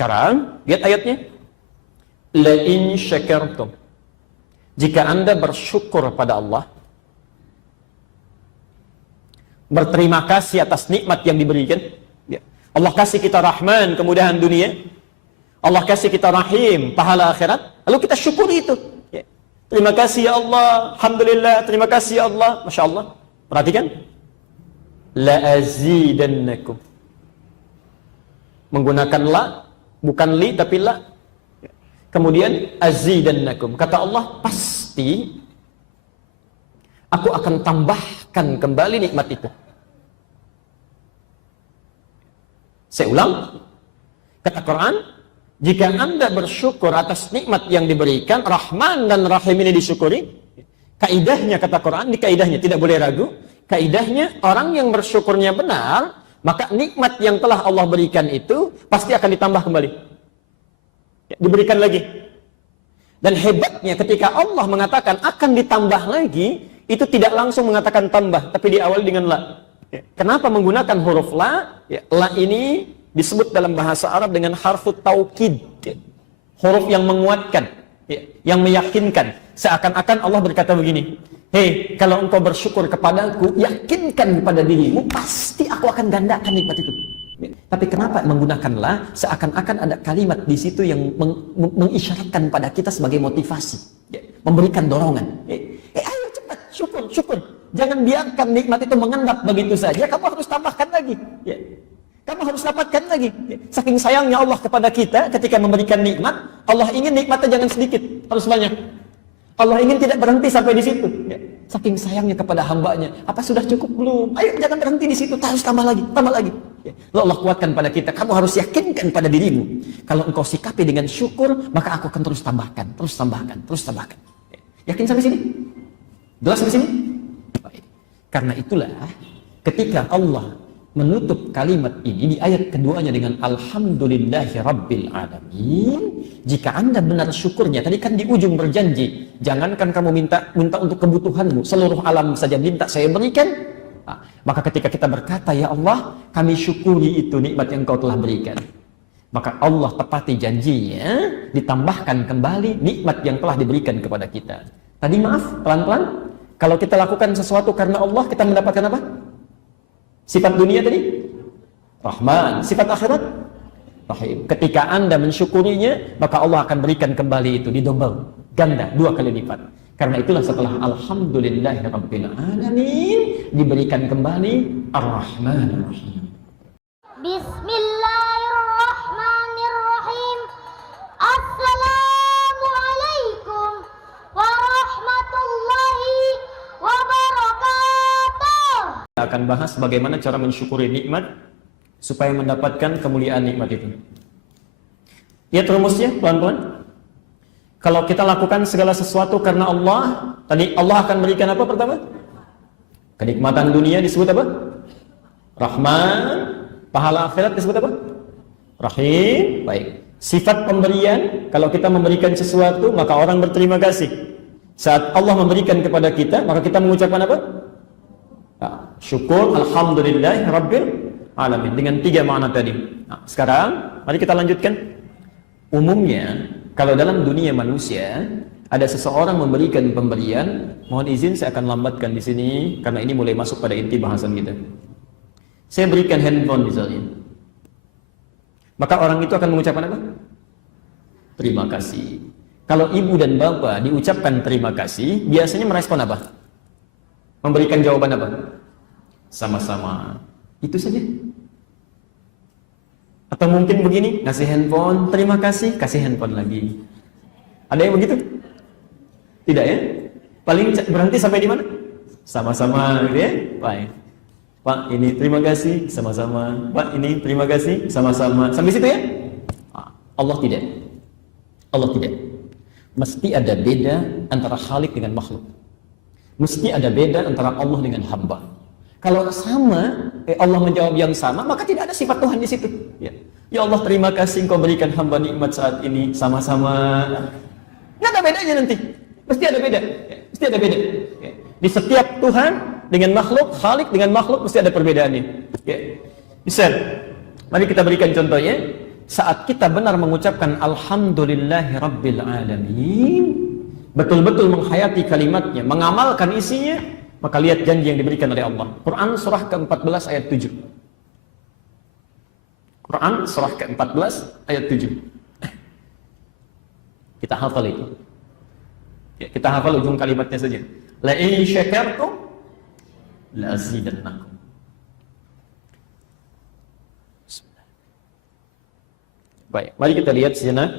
Sekarang, lihat ayatnya. La in syakartum. Jika Anda bersyukur pada Allah, berterima kasih atas nikmat yang diberikan. Allah kasih kita Rahman, kemudahan dunia. Allah kasih kita Rahim, pahala akhirat. Lalu kita syukuri itu. Terima kasih ya Allah, alhamdulillah, terima kasih ya Allah, Masya Allah. Perhatikan. La azidannakum. Menggunakan la, bukan li tapi la. Kemudian azidannakum. Kata Allah, pasti aku akan tambahkan kembali nikmat itu. Saya ulang. Kata Quran, jika Anda bersyukur atas nikmat yang diberikan, Rahman dan Rahim ini disyukuri, kaidahnya kata Quran, di kaidahnya tidak boleh ragu, kaidahnya orang yang bersyukurnya benar, maka nikmat yang telah Allah berikan itu pasti akan ditambah kembali. Diberikan lagi. Dan hebatnya ketika Allah mengatakan akan ditambah lagi, itu tidak langsung mengatakan tambah, tapi diawali dengan la. Kenapa menggunakan huruf la? La ini disebut dalam bahasa Arab dengan harfu taukid, huruf yang menguatkan, yang meyakinkan. Seakan-akan Allah berkata begini, hei, kalau engkau bersyukur kepadaku, yakinkan kepada dirimu, pasti aku akan gandakan nikmat itu. Tapi kenapa menggunakan la? Seakan-akan ada kalimat di situ yang mengisyaratkan pada kita sebagai motivasi, memberikan dorongan. Ayo cepat, syukur. Jangan biarkan nikmat itu mengendap begitu saja. Kamu harus tambahkan lagi. Kamu harus dapatkan lagi. Saking sayangnya Allah kepada kita ketika memberikan nikmat, Allah ingin nikmatnya jangan sedikit, harus banyak. Allah ingin tidak berhenti sampai di situ. Saking sayangnya kepada hambanya. Apa sudah cukup belum? Ayo jangan berhenti di situ, harus tambah lagi, tambah lagi. Lalu Allah kuatkan pada kita, kamu harus yakinkan pada dirimu. Kalau engkau sikapi dengan syukur, maka aku akan terus tambahkan, terus tambahkan, terus tambahkan. Yakin sampai sini? Jelas sampai sini? Baik. Karena itulah ketika Allah menutup kalimat ini di ayat keduanya dengan Alhamdulillahi Rabbil Alamin. Jika Anda benar syukurnya, tadi kan di ujung berjanji, jangankan kamu minta untuk kebutuhanmu, seluruh alam saja minta saya berikan. Maka ketika kita berkata, ya Allah, kami syukuri itu nikmat yang Kau telah berikan, maka Allah tepati janjinya, ditambahkan kembali nikmat yang telah diberikan kepada kita. Tadi maaf, pelan-pelan. Kalau kita lakukan sesuatu karena Allah, kita mendapatkan apa? Sifat dunia tadi? Rahman. Sifat akhirat? Rahim. Ketika Anda mensyukurinya, maka Allah akan berikan kembali itu, didobel, ganda, 2 kali lipat. Karena itulah setelah Alhamdulillahi Rabbil Alamin, diberikan kembali Ar-Rahman Ar-Rahim. Bismillahirrahmanirrahim. Assalamualaikum warahmatullahi wabarakatuh. Kita akan bahas bagaimana cara mensyukuri nikmat supaya mendapatkan kemuliaan nikmat itu. Lihat rumusnya pelan-pelan. Kalau kita lakukan segala sesuatu karena Allah, tadi Allah akan berikan apa pertama? Kenikmatan dunia disebut apa? Rahman. Pahala akhirat disebut apa? Rahim. Baik. Sifat pemberian, kalau kita memberikan sesuatu, maka orang berterima kasih. Saat Allah memberikan kepada kita, maka kita mengucapkan apa? Syukur, Alhamdulillah Rabbil Alamin. Dengan 3 makna tadi. Sekarang, mari kita lanjutkan. Umumnya, kalau dalam dunia manusia, ada seseorang memberikan pemberian, mohon izin saya akan lambatkan di sini, karena ini mulai masuk pada inti bahasan kita. Saya berikan handphone misalnya. Maka orang itu akan mengucapkan apa? Terima kasih. Kalau ibu dan bapak diucapkan terima kasih, biasanya merespon apa? Memberikan jawaban apa? Sama-sama. Itu saja. Atau mungkin begini, ngasih handphone, terima kasih, kasih handphone lagi. Ada yang begitu? Tidak ya? Paling berhenti sampai di mana? Sama-sama gitu ya? Baik. Pak, ini terima kasih, sama-sama. Pak, ini terima kasih, sama-sama. Sampai situ ya? Allah tidak. Allah tidak. Mesti ada beda antara Khalik dengan makhluk. Mesti ada beda antara Allah dengan hamba. Kalau sama, Allah menjawab yang sama, maka tidak ada sifat Tuhan di situ. Ya Allah, terima kasih Engkau berikan hamba nikmat saat ini, sama-sama. Nggak ada bedanya nanti. Mesti ada beda. Mesti ada beda. Di setiap Tuhan dengan makhluk, Khalik dengan makhluk, mesti ada perbedaannya. Misal, mari kita berikan contohnya. saat kita benar mengucapkan Alhamdulillahi Rabbil Alamin, betul-betul menghayati kalimatnya, mengamalkan isinya, maka lihat janji yang diberikan oleh Allah. Quran surah ke-14 ayat 7. Quran surah ke-14 ayat 7. Kita hafal itu. Ya, kita hafal ujung kalimatnya saja. La in syakartum la azidannakum. Baik, mari kita lihat sejenak.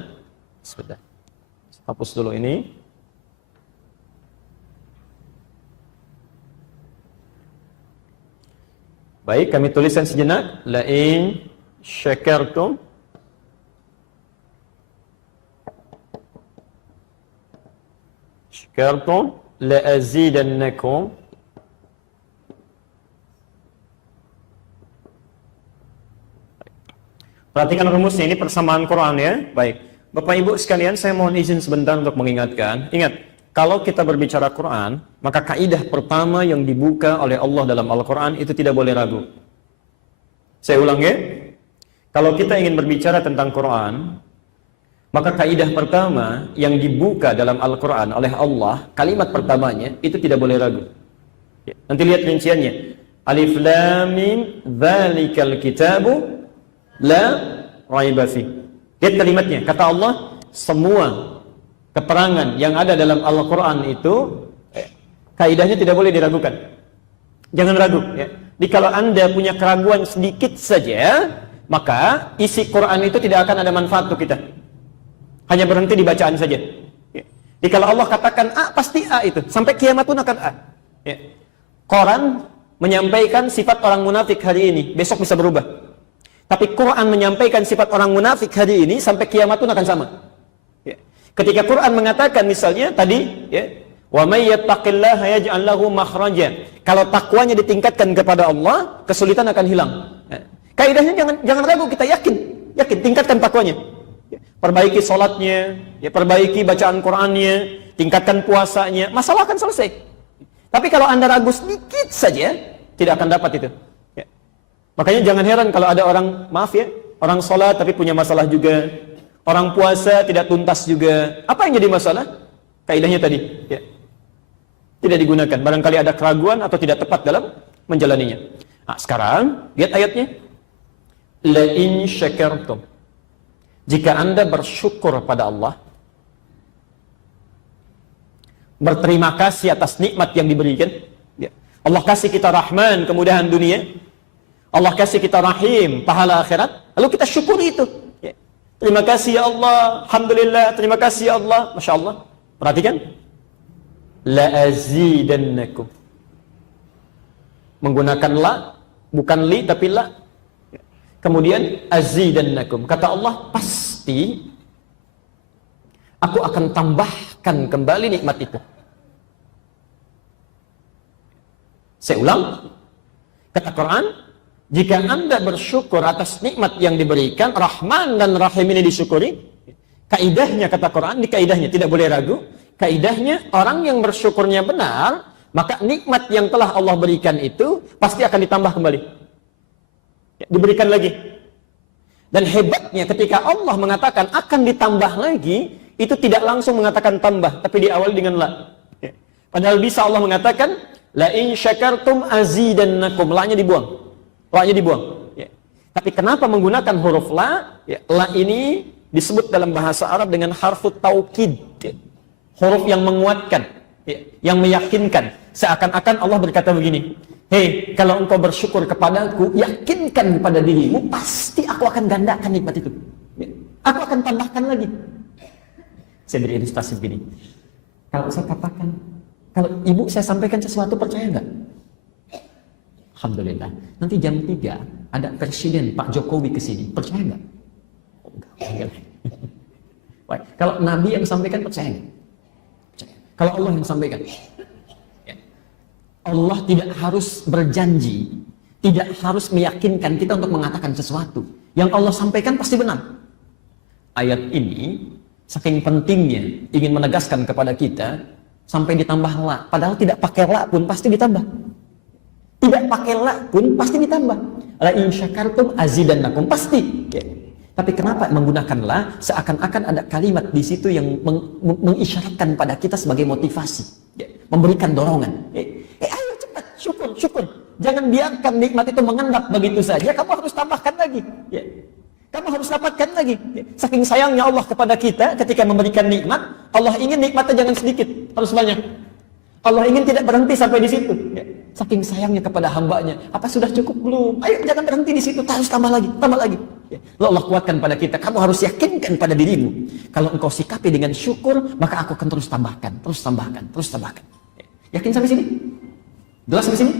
Sebentar. Hapus dulu ini. Baik, kami tuliskan sejenak. La in syakartum la azidannakum. Perhatikan rumusnya, ini persamaan Quran ya. Baik, Bapak Ibu sekalian, saya mohon izin sebentar untuk mengingatkan. Ingat, kalau kita berbicara Quran, maka kaidah pertama yang dibuka oleh Allah dalam Al-Quran itu tidak boleh ragu. Saya ulang ya. Kalau kita ingin berbicara tentang Quran, maka kaidah pertama yang dibuka dalam Al-Quran oleh Allah, kalimat pertamanya itu tidak boleh ragu. Ya, nanti lihat rinciannya. Alif Lam Mim, dzalikal kitabu la raiba fi. Lihat kalimatnya, kata Allah, semua keterangan yang ada dalam Al-Quran itu kaidahnya tidak boleh diragukan. Jangan ragu ya. Jadi kalau Anda punya keraguan sedikit saja, maka isi Quran itu tidak akan ada manfaat untuk kita. Hanya berhenti di bacaan saja ya. Jadi kalau Allah katakan A, pasti A itu, sampai kiamat pun akan A ya. Quran menyampaikan sifat orang munafik hari ini, besok bisa berubah. Tapi Quran menyampaikan sifat orang munafik hari ini sampai kiamat pun akan sama. Ya. Ketika Quran mengatakan misalnya tadi, ya, wa may yattaqillaha yaj'al lahu makhraja. Kalau takwanya ditingkatkan kepada Allah, kesulitan akan hilang. Ya. Kaidahnya jangan ragu, kita yakin tingkatkan takwanya. Ya. Perbaiki salatnya, ya, perbaiki bacaan Qurannya, tingkatkan puasanya, masalah akan selesai. Tapi kalau Anda ragu sedikit saja, tidak akan dapat itu. Makanya jangan heran kalau ada orang, maaf ya, orang sholat tapi punya masalah juga, orang puasa tidak tuntas juga. Apa yang jadi masalah? Kaidahnya tadi ya. Tidak digunakan, barangkali ada keraguan atau tidak tepat dalam menjalaninya. Nah, sekarang lihat ayatnya. La in syakartum, jika Anda bersyukur pada Allah, berterima kasih atas nikmat yang diberikan ya. Allah kasih kita rahman, kemudahan dunia, Allah kasih kita rahim, pahala akhirat, lalu kita syukuri itu. Ya. Terima kasih ya Allah, alhamdulillah, terima kasih ya Allah, masya Allah. Perhatikan, la azidannakum, menggunakan la, bukan li tapi la. Ya. Kemudian azidannakum, kata Allah, pasti aku akan tambahkan kembali nikmat itu. Saya ulang, kata Quran, jika Anda bersyukur atas nikmat yang diberikan, Rahman dan Rahim ini disyukuri, kaidahnya kata Quran, di kaidahnya tidak boleh ragu, kaidahnya orang yang bersyukurnya benar, maka nikmat yang telah Allah berikan itu pasti akan ditambah kembali. Ya, diberikan lagi. Dan hebatnya ketika Allah mengatakan akan ditambah lagi, itu tidak langsung mengatakan tambah, tapi diawali dengan la. Ya. Padahal bisa Allah mengatakan, la in syakartum azidannakum, la-nya dibuang. La-nya dibuang. Ya. Tapi kenapa menggunakan huruf la? Ya, la ini disebut dalam bahasa Arab dengan harfu taukid. Ya. Huruf yang menguatkan, ya, yang meyakinkan. Seakan-akan Allah berkata begini, hei, kalau engkau bersyukur kepadaku, yakinkan kepada dirimu, pasti aku akan gandakan nikmat itu. Ya. Aku akan tambahkan lagi. Saya beri ilustrasi begini. Kalau saya katakan, kalau ibu saya sampaikan sesuatu, percaya nggak? Alhamdulillah. Nanti jam 3 ada Presiden Pak Jokowi ke sini. Percaya nggak? Oh, enggak. Baik. Kalau Nabi yang sampaikan, percaya nggak? Percaya. Kalau Allah yang sampaikan, ya. Allah tidak harus berjanji, tidak harus meyakinkan kita untuk mengatakan sesuatu. Yang Allah sampaikan pasti benar. Ayat ini saking pentingnya ingin menegaskan kepada kita sampai ditambah la. Padahal tidak pakai la pun pasti ditambah. Tidak pakai la pun pasti ditambah. La in syakartum azidannakum, pasti. Ya. Tapi kenapa menggunakanlah seakan-akan ada kalimat di situ yang mengisyaratkan pada kita sebagai motivasi, ya, memberikan dorongan. Ayo cepat, syukur. Jangan biarkan nikmat itu mengendap begitu saja. Kamu harus tambahkan lagi. Ya. Kamu harus dapatkan lagi. Ya. Saking sayangnya Allah kepada kita ketika memberikan nikmat, Allah ingin nikmatnya jangan sedikit, harus banyak. Allah ingin tidak berhenti sampai di situ. Ya. Saking sayangnya kepada hambanya, apa sudah cukup belum? Ayo jangan berhenti di situ, harus tambah lagi. Ya. Lalu Allah kuatkan pada kita, kamu harus yakinkan pada dirimu. Kalau engkau sikapi dengan syukur, maka aku akan terus tambahkan. Ya. Yakin sampai sini? Jelas sampai sini?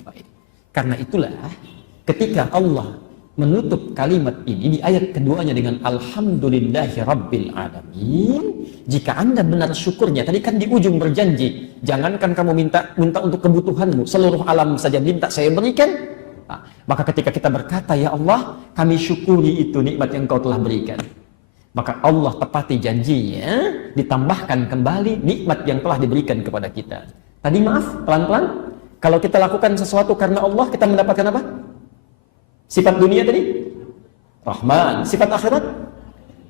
Baik. Karena itulah, ketika Allah menutup kalimat ini di ayat keduanya dengan Alhamdulillahi Rabbil Alamin. Jika Anda benar syukurnya, tadi kan di ujung berjanji, jangankan kamu minta untuk kebutuhanmu, seluruh alam saja minta saya berikan. Nah, maka ketika kita berkata, ya Allah, kami syukuri itu nikmat yang Kau telah berikan, maka Allah tepati janjinya, ditambahkan kembali nikmat yang telah diberikan kepada kita. Tadi maaf, pelan-pelan, kalau kita lakukan sesuatu karena Allah, kita mendapatkan apa? Sifat dunia tadi Rahman, sifat akhirat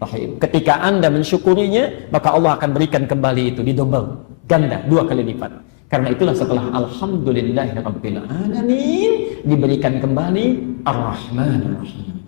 Rahim. Ketika Anda mensyukurinya, maka Allah akan berikan kembali itu di double, ganda, 2 kali lipat. Karena itulah setelah Alhamdulillahirabbil alamin diberikan kembali Ar-Rahman Ar-Rahim.